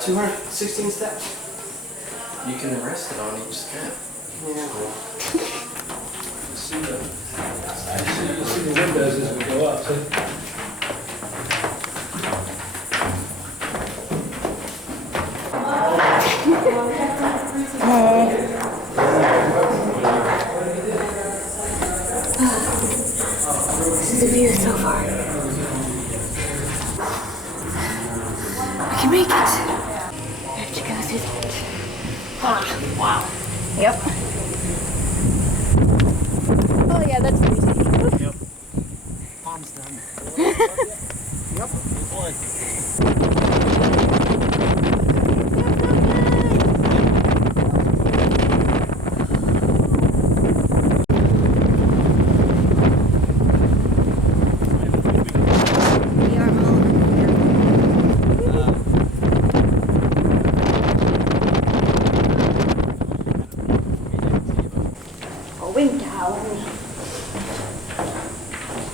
216 steps. You can rest it on each step. Yeah. You'll see the windows as we go up. This is the view so far. We can make it. I have to go through that. Wow. Yep. Oh yeah, that's easy. Yep. Palm's done. Yep. One.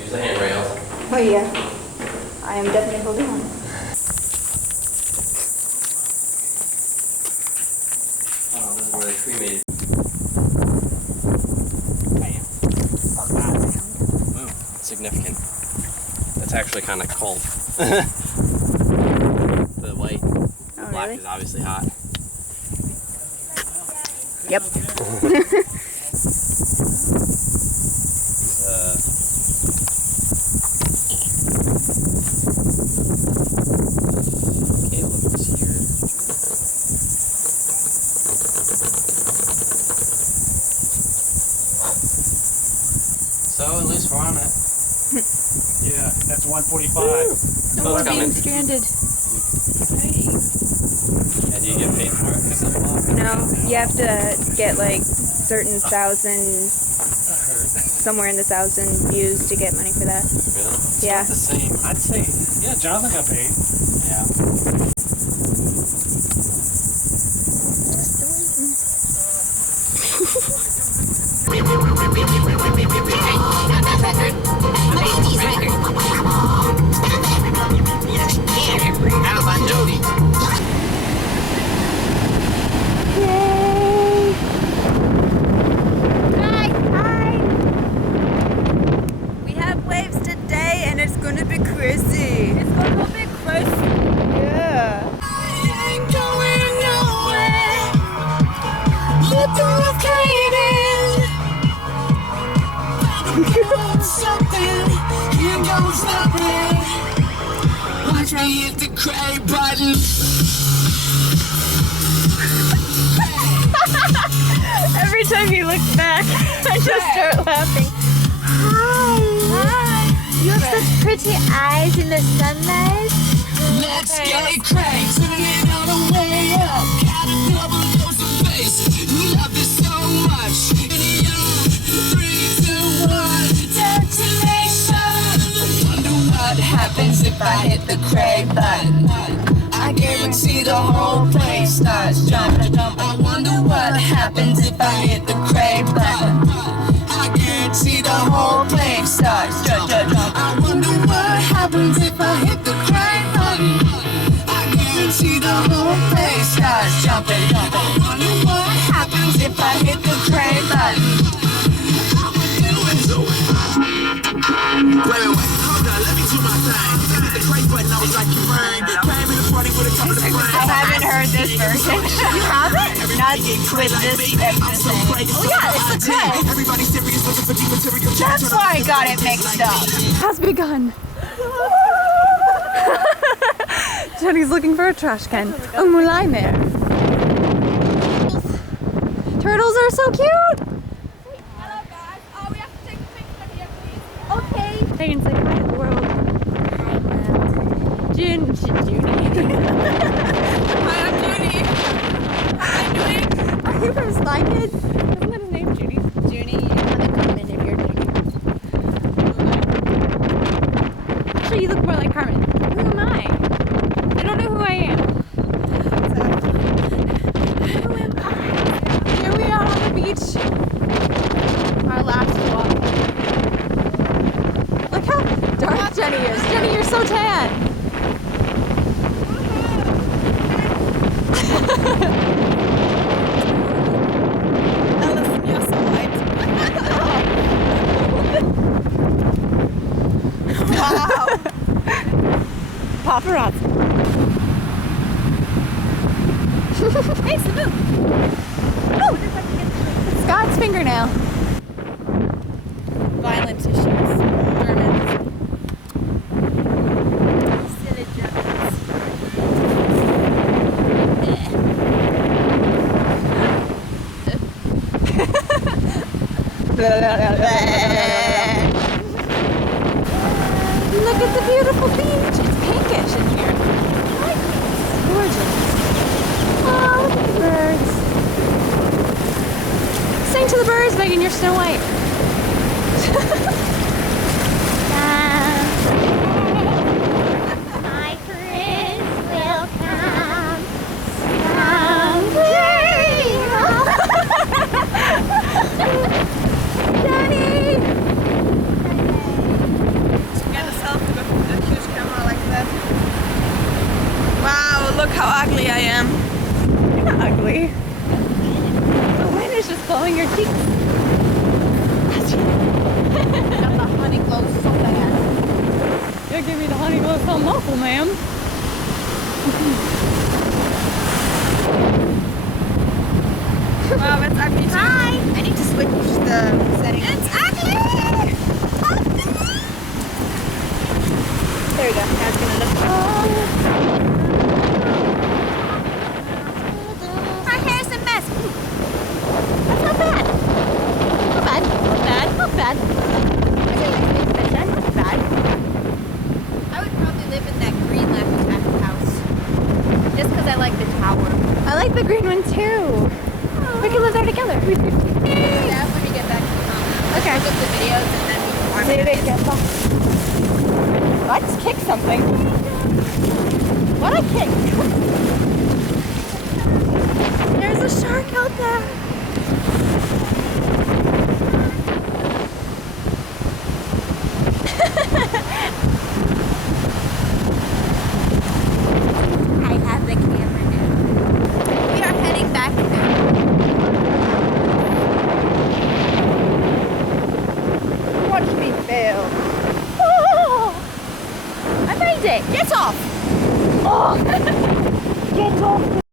Use the handrails. Oh yeah, I am definitely holding on. Oh, this is where the cremated. Ooh, significant. That's actually kind of cold. The white, Oh, black really? is obviously hot. Yep. Caleb's here. So at least we're on it. Yeah, that's 145. Oh, Boat's we're coming. being stranded. And do you get paid for it? 'Cause of the law? No, you have to get like certain thousand, somewhere in the 1,000 views to get money for that. Really? Yeah. It's the same. I'd say, yeah, Jonathan got paid. Yeah. We have waves today and it's gonna be crazy. It's gonna be crazy. Yeah. Watch me hit the cray button. Every time he looks back, I just start laughing. Hi. You have such pretty eyes in the sunlight. Let's get it cray. Turn it all the way up. Got a double dose of bass. You love this so much. In a young 3, 2, 1. Detonation. Wonder what happens if I hit the cray button. I guarantee the whole place starts jumping. I wonder what happens if I hit the cray button. I guarantee the whole place starts jumping. I wonder what happens if I hit the cray button. I guarantee the whole place starts jumping. I wonder what happens if I hit the cray button. I'ma do it. Wait, hold on, let me do my thing. Hit the cray button, I was like you rang. Came in the party with a couple of friends. I haven't heard this version. You haven't? Not with this thing. Oh yeah, it's the cray. Everybody serious looking for deep material. That's why I got it mixed up. Has begun. Jenny's looking for a trash can. Oh, Mulaimir. Turtles are so cute. Hello guys. Oh, we have to take a picture here, please. Okay. They can say hi to the world. Junie. Hi, I'm Junie. How are you doing? Are you from Sly Kids? Isn't that his name, Junie? Junie, you want to comment if you're Junie. Actually, you look more like Carmen. Who am I? I don't know who I am. Who am I? Here we are on the beach. Our last walk. Look how dark Jenny is. Jenny, you're so tan. Alison, you're so white. Wow. Paparazzi. Hey, Sabu. Oh, Scott's fingernail. Violent issues. Germans. Silly Germans. Look at the beautiful beach. It's pinkish in here. I like it. It's gorgeous. Oh, look at the birds. Sing to the birds, Megan. You're Snow White. My prince will come Daddy! Get a selfie with a huge camera like that. Wow, look how ugly I am. You're not ugly. The wind is just blowing your cheeks. Got the honey glow so bad. You'll give me the honey glow so muffle, ma'am. Wow, it's ugly too. Hi! I need to switch the setting. It's ugly! There we go. Now it's gonna look. My hair's a mess. That's not bad. Not bad. Not bad. Not bad. Not bad. I would probably live in that green lavender house. Just because I like the tower. I like the green one too. We can live there together. Yeah, when we get back to the compound. Okay. Look at the videos and then we can farm Maybe it. get back. I just kicked something. What I kick? There's a shark out there. I have the camera now. We are heading back now. Watch me fail. I made it. Get off. Get off.